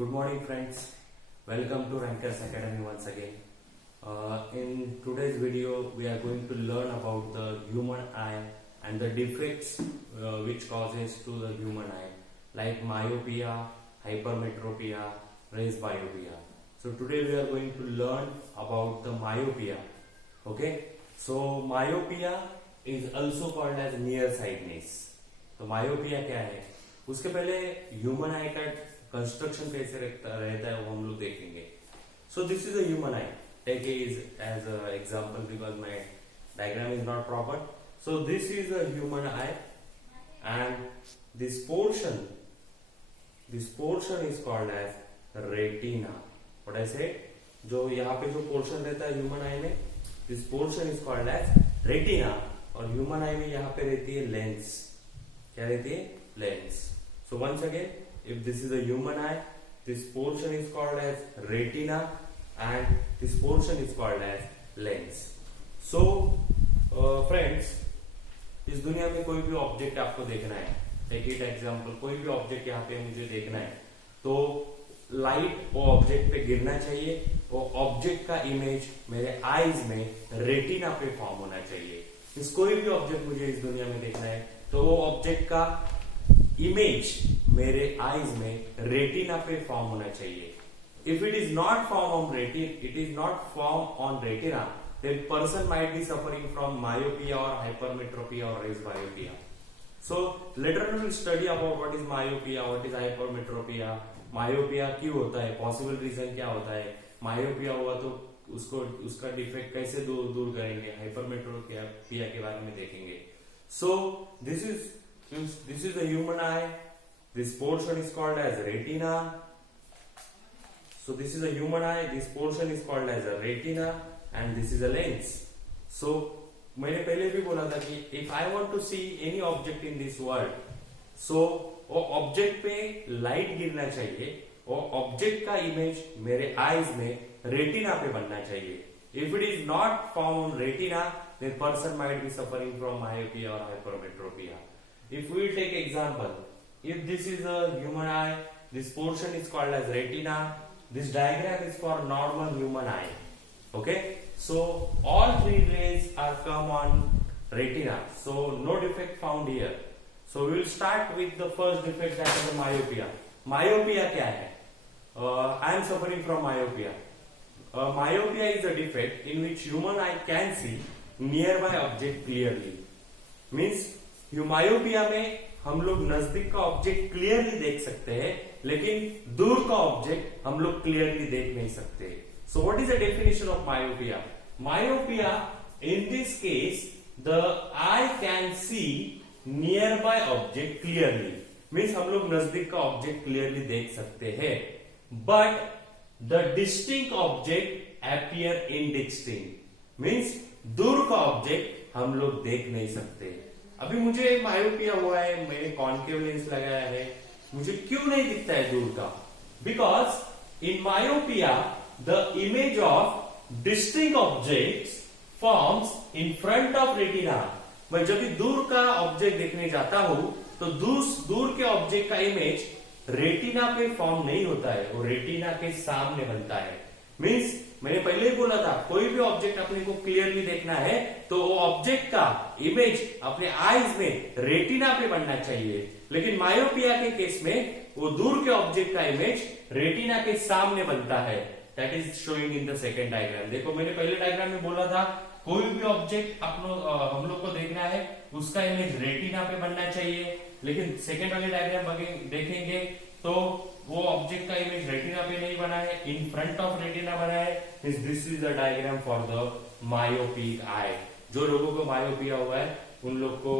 Good morning, friends. Welcome to Rankers Academy once again. In today's video, we are going to learn about the human eye and the defects which causes to the human eye, like myopia, hypermetropia, presbyopia. So today we are going to learn about the myopia. Okay. So myopia is also called as nearsightedness. तो myopia क्या है? उसके पहले human आई का construction कैसे रहता है वो हम लोग देखेंगे. So this is a human eye. Take is as a example because my diagram is not proper. So this is a human eye and this portion is called as retina. What I said, जो यहाँ पे जो portion रहता है human eye में, this portion is called as retina. और human eye में यहाँ पे रहती है लेंस. क्या रहती है? Lens. So once again, if this is a human eye, this portion is called as retina and this portion is called as lens. So friends, इस दुनिया में कोई भी ऑब्जेक्ट आपको देखना है, टेक इट एग्जांपल, कोई भी ऑब्जेक्ट यहाँ पे मुझे देखना है, तो लाइट वो ऑब्जेक्ट पे गिरना चाहिए. वो ऑब्जेक्ट का इमेज मेरे आईज में रेटिना पे फॉर्म होना चाहिए. इस कोई भी ऑब्जेक्ट मुझे इस दुनिया में देखना है तो वो ऑब्जेक्ट का इमेज मेरे आईज में रेटिना पे फॉर्म होना चाहिए. If it is not form on retina, then person might be suffering from myopia or hypermetropia or presbyopia. So later on we'll study about what is myopia, what is hypermetropia, myopia क्यों होता है, possible reason क्या होता है, myopia हुआ तो उसका defect कैसे दूर करेंगे, hypermetropia के बारे में देखेंगे. So this is a human eye. This portion is called as retina. So this is a human eye. This portion is called as a retina, and this is a lens. So मैंने पहले भी बोला था कि if I want to see any object in this world, so वो object पे light गिरना चाहिए, वो ऑब्जेक्ट का इमेज मेरे आईज में रेटिना पे बनना चाहिए. If it is not found on retina, then person might be suffering from myopia or hypermetropia. If we take example, if this is a human eye, this portion is called as retina. This diagram is for normal human eye. Okay, so all three rays are come on retina, so no defect found here. So we will start with the first defect, that is the myopia. Myopia क्या है? I am suffering from myopia. Myopia is a defect in which human eye can see nearby object clearly. Means myopia में हम लोग नजदीक का object clearly देख सकते हैं, लेकिन दूर का ऑब्जेक्ट हम लोग क्लियरली देख नहीं सकते. सो what is the definition of myopia? Myopia in this case the I can see nearby object clearly. Means हम लोग नजदीक का ऑब्जेक्ट क्लियरली देख सकते हैं, but the distinct object appear indistinct. Means दूर का ऑब्जेक्ट हम लोग देख नहीं सकते. अभी मुझे मायोपिया हुआ है, मैंने कॉन्केव लेंस लगाया है, मुझे क्यों नहीं दिखता है दूर का? Because in myopia the image of distinct objects forms in front of retina. मैं जब भी दूर का ऑब्जेक्ट देखने जाता हूं तो दूर के ऑब्जेक्ट का इमेज रेटिना पे फॉर्म नहीं होता है, वो रेटिना के सामने बनता है. मीन्स मैंने पहले ही बोला था, कोई भी ऑब्जेक्ट अपने को क्लियरली देखना है तो वो ऑब्जेक्ट का इमेज अपने आईज में रेटिना पे बनना चाहिए. लेकिन मायोपिया के केस में वो दूर के ऑब्जेक्ट का इमेज रेटिना के सामने बनता है. That is showing in the second diagram. देखो मैंने पहले डायग्राम में बोला था, कोई भी ऑब्जेक्ट हम लोग को देखना है उसका इमेज रेटिना पे बनना चाहिए, लेकिन सेकेंड वाले डायग्राम देखेंगे तो वो ऑब्जेक्ट का इमेज रेटिना पे नहीं बना है, इन फ्रंट ऑफ रेटिना बना है. This is the diagram for the myopic eye. जो लोगों को मायोपिया हुआ है उन लोग को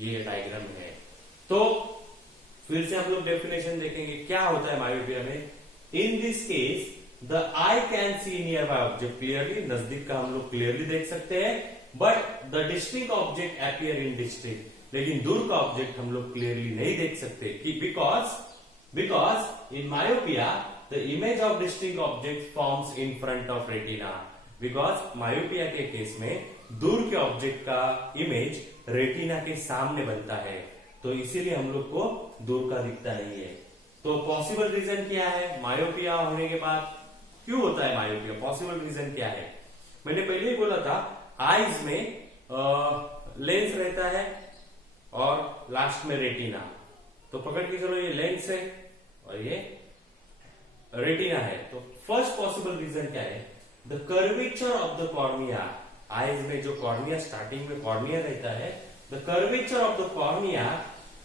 ये डायग्राम है. तो फिर से हम लोग डेफिनेशन देखेंगे क्या होता है मायोपिया में. In this case the I can see nearby object clearly. नजदीक का हम लोग क्लियरली देख सकते हैं, but the distinct object appear indistinct. लेकिन दूर का ऑब्जेक्ट हम लोग क्लियरली नहीं देख सकते कि because in myopia the image of distinct object forms in front of retina. Because myopia के केस में दूर के ऑब्जेक्ट का इमेज रेटिना के सामने बनता है, तो इसीलिए हम लोग को दूर का दिखता नहीं है. तो पॉसिबल रीजन क्या है मायोपिया होने के बाद, क्यों होता है मायोपिया, पॉसिबल रीजन क्या है? मैंने पहले ही बोला था आईज में लेंस रहता है और लास्ट में रेटिना। तो पकड़ के चलो ये लेंस है और ये रेटिना है। तो फर्स्ट पॉसिबल रीजन क्या है? The curvature of the cornea. Eyes में जो कॉर्निया, स्टार्टिंग में कॉर्निया रहता है, the curvature of the cornea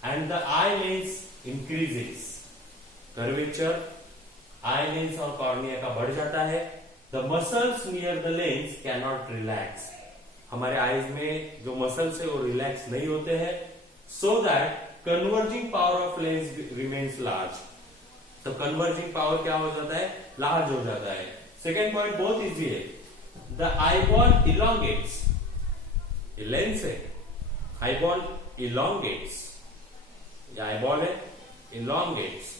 and the eye lens increases. Curvature eye lens और कॉर्निया का बढ़ जाता है। The muscles near the lens can not relax. हमारे आईज में जो मसल्स है वो रिलैक्स नहीं होते हैं, so that converging power of lens remains large. तो कन्वर्जिंग पावर क्या हो जाता है? लार्ज हो जाता है। सेकेंड पॉइंट बहुत इजी है, द आईबॉल इलोंगेट्स। ये लेंस है, आईबॉल इलोंगेट्स, ये आईबॉल है, इलोंगेट्स,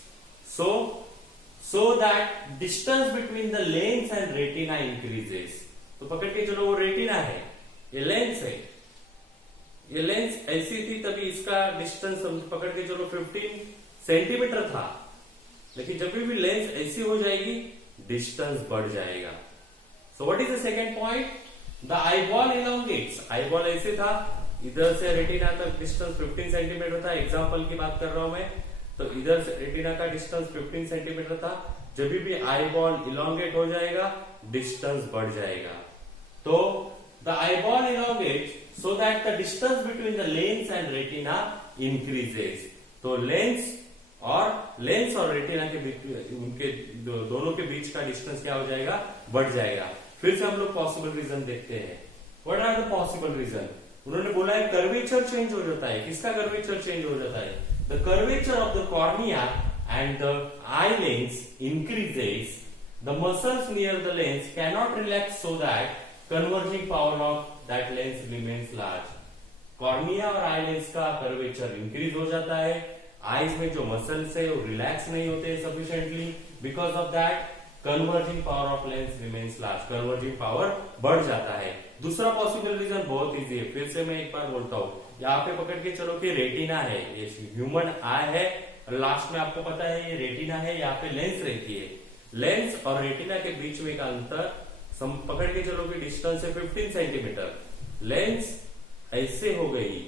so that distance between the lens and retina increases। तो पकड़ के चलो वो रेटिना है, ये लेंस है, ये लेंस ऐसी थी तभी इसका डिस्टेंस पकड़ के चलो 15 सेंटीमीटर था, लेकिन जब भी लेंस ऐसी हो जाएगी डिस्टेंस बढ़ जाएगा। So what is the second point? The eyeball elongates. Eyeball ऐसे था, इधर से रेटिना तक डिस्टेंस 15 सेंटीमीटर था, एग्जांपल की बात कर रहा हूं मैं। तो इधर से रेटिना का डिस्टेंस 15 सेंटीमीटर था, जब भी आईबॉल इलोंगेट हो जाएगा डिस्टेंस बढ़ जाएगा। तो the eyeball elongates so that the distance between the lens and retina increases. तो लेंस और रेटिना के बीच, उनके दोनों के बीच का डिस्टेंस क्या हो जाएगा? बढ़ जाएगा। फिर से हम लोग पॉसिबल रीजन देखते हैं। What are the possible reason? उन्होंने बोला है कर्वेचर चेंज हो जाता है। किसका कर्वेचर चेंज हो जाता है? The curvature of the cornea and the eye lens increases. The muscles near the lens cannot relax, so that converging power of that lens remains large. Cornea और eye lens का curvature increase हो जाता है, eyes में जो muscles है वो relax नहीं होते sufficiently, because of that converging power of lens remains large, converging power बढ़ जाता है। दूसरा पॉसिबल रीजन बहुत इजी है, फिर से मैं एक बार बोलता हूँ। यहाँ पे पकड़ के चलो कि रेटिना है, ये ह्यूमन आई है, लास्ट में आपको पता है ये रेटिना है, यहाँ पे लेंस रहती है। लेंस और रेटिना के बीच में का अंतर पकड़ के चलो कि डिस्टेंस है 15 सेंटीमीटर। लेंस ऐसे हो गई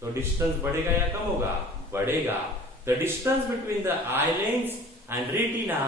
तो डिस्टेंस बढ़ेगा या कम होगा? बढ़ेगा। The distance between the eye lens and retina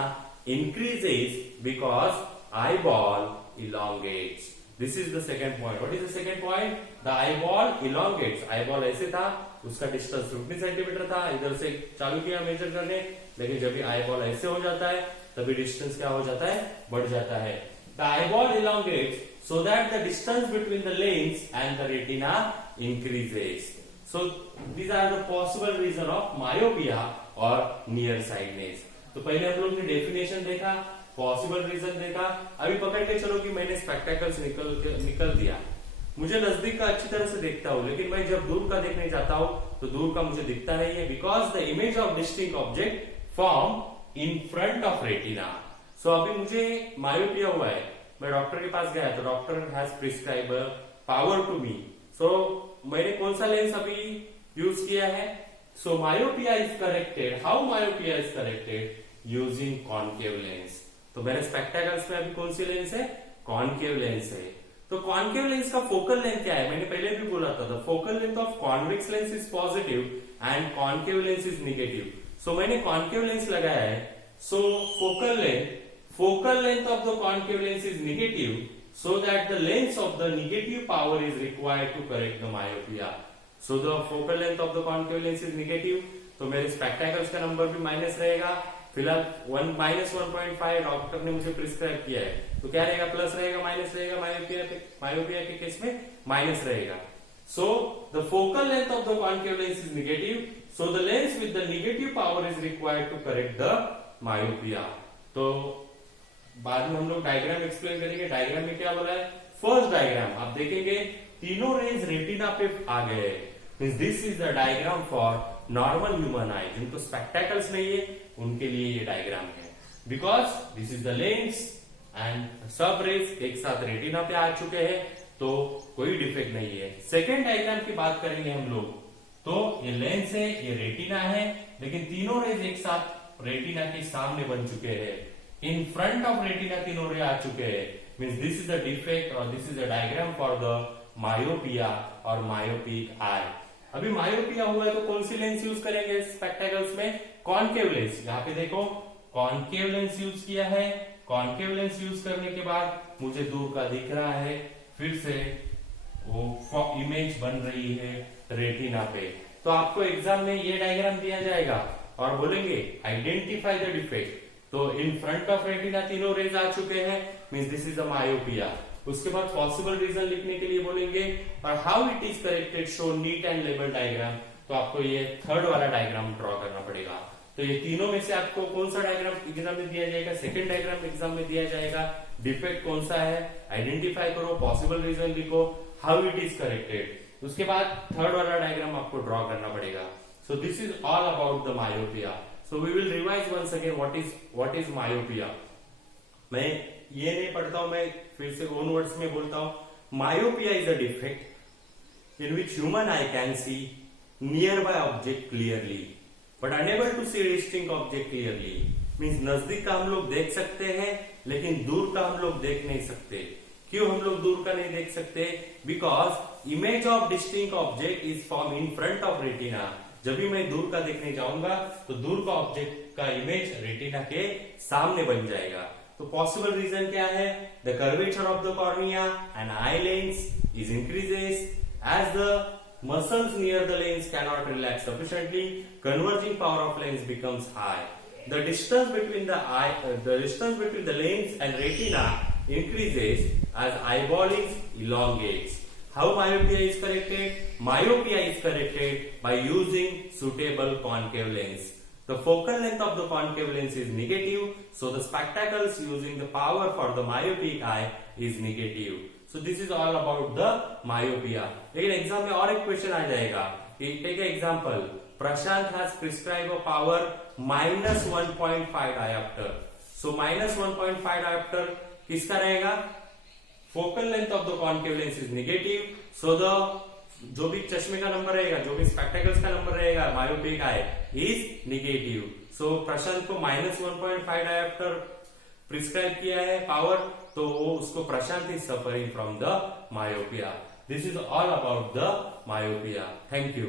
increases because eyeball elongates. This is the second point. What is the second point? The eyeball elongates. eyeball ऐसे था, उसका डिस्टेंस 15 सेंटीमीटर था, इधर से चालू किया मेजर करने, लेकिन जब भी eyeball ऐसे हो जाता है तभी डिस्टेंस क्या हो जाता है? बढ़ जाता है। The eyeball elongates so that the distance between the lens and the retina increases. So these are the possible reason of myopia or nearsightedness. तो पहले हम लोग ने डेफिनेशन देखा, पॉसिबल रीजन देखा, अभी पकड़ के चलो कि मैंने स्पेक्टेकल्स निकल दिया। मुझे नजदीक का अच्छी तरह से देखता हूँ, लेकिन मैं जब दूर का देखने जाता हूँ तो दूर का मुझे दिखता नहीं है, because the image of distinct object form in front of retina. So अभी मुझे मायोपिया हुआ है, मैं डॉक्टर के पास गया तो doctor has prescribe power to me. So मैंने कौन सा लेंस अभी यूज किया है? So myopia is corrected. How myopia is corrected? Using concave lens. तो मेरे स्पेक्टेकल्स में अभी कौन सी लेंस है? कॉनकेव लेंस है। तो कॉनकेव लेंस का फोकल लेंथ क्या है? मैंने पहले भी बोला था, the focal length of convex lens is positive and concave lens is negative. So मैंने कॉनकेव लेंस लगाया है, so focal length of the concave lens is negative, so that the lens of the negative power is required to correct the myopia. So the focal length of the concave lens is negative, तो मेरे spectacles का number भी minus रहेगा। फिलहाल -1.5 doctor ने मुझे prescribe किया है, तो क्या रहेगा? प्लस रहेगा, माइनस रहेगा? मायोपिया के केस में माइनस रहेगा। So the focal length of the concave lens is negative, so the lens with the negative power is required to correct the myopia. तो बाद में हम लोग डायग्राम एक्सप्लेन करेंगे। डायग्राम में क्या बोला है? फर्स्ट डायग्राम आप देखेंगे, तीनों रेज रेटिना पे आ गए। This is the diagram for normal human आई। जिनको स्पेक्टेकल्स नहीं है उनके लिए ये डायग्राम है, because this is the lens and सब रेज एक साथ रेटिना पे आ चुके हैं, तो कोई डिफेक्ट नहीं है। सेकेंड डायग्राम की बात करेंगे हम लोग, तो ये लेंस है, ये रेटिना है, लेकिन तीनों रेज एक साथ रेटिना के सामने बन चुके हैं, इन फ्रंट ऑफ रेटिना तीनों रे आ चुके हैं, means this is the defect और this is the diagram for the myopia और मायोपिक आई। अभी मायोपिया हुआ है तो कौन सी लेंस यूज करेंगे स्पेक्टेकल्स में? Concave lens. यहाँ पे देखो कॉनकेव लेंस यूज किया है। कॉनकेव लेंस यूज करने के बाद मुझे दूर का दिख रहा है, फिर से वो इमेज बन रही है रेटिना पे। तो आपको एग्जाम में ये डायग्राम दिया जाएगा और बोलेंगे आइडेंटिफाई द डिफेक्ट। तो इन फ्रंट ऑफ रेटिना तीनों रेज आ चुके हैं, means this is the myopia. उसके बाद पॉसिबल रीजन लिखने के लिए बोलेंगे और how it is corrected, show neat and label diagram. तो आपको ये थर्ड वाला डायग्राम ड्रॉ करना पड़ेगा। तो ये तीनों में से आपको कौन सा डायग्राम एग्जाम में दिया जाएगा? सेकंड डायग्राम एग्जाम में दिया जाएगा। डिफेक्ट कौन सा है आइडेंटिफाई करो, पॉसिबल रीजन लिखो, हाउ इट इज करेक्टेड। उसके बाद थर्ड वाला डायग्राम आपको ड्रॉ करना पड़ेगा। So this is all about the myopia. So we will revise once again what is myopia. मैं ये नहीं पढ़ता हूं, मैं फिर से ओन वर्ड्स में बोलता हूं। Myopia is a defect in which human eye can see nearby object clearly but unable to see distinct object clearly. Means नजदीक का हम लोग देख सकते हैं लेकिन दूर का हम लोग देख नहीं सकते। क्यों हम लोग दूर का नहीं देख सकते? Because image of distinct object is form in front of retina. जब भी मैं दूर का देखने जाऊंगा तो दूर का ऑब्जेक्ट का इमेज रेटिना के सामने बन जाएगा। तो पॉसिबल रीजन क्या है? The curvature of the cornea and eye lens is increases as द muscles near the lens cannot relax sufficiently, converging power of lens becomes high. The distance between the lens and retina increases as eyeballing elongates. How myopia is corrected? Myopia is corrected by using suitable concave lens. The focal length of the concave lens is negative, so the spectacles using the power for the myopic eye is negative. So this is all about the myopia. लेकिन exam में और एक question आ जाएगा। Take example, Prashant has prescribe a power -1.5 dioptre. So -1.5 dioptre किसका रहेगा? Focal length of the concave lens is negative, so the जो भी चश्मे का नंबर रहेगा, जो भी स्पेक्टेकल्स का नंबर रहेगा मायोपिक आई इज नेगेटिव। सो प्रशांत को -1.5 डायोप्टर प्रिस्क्राइब किया है पावर, तो वो उसको Prashant is suffering from the myopia. This is all about the myopia. Thank you.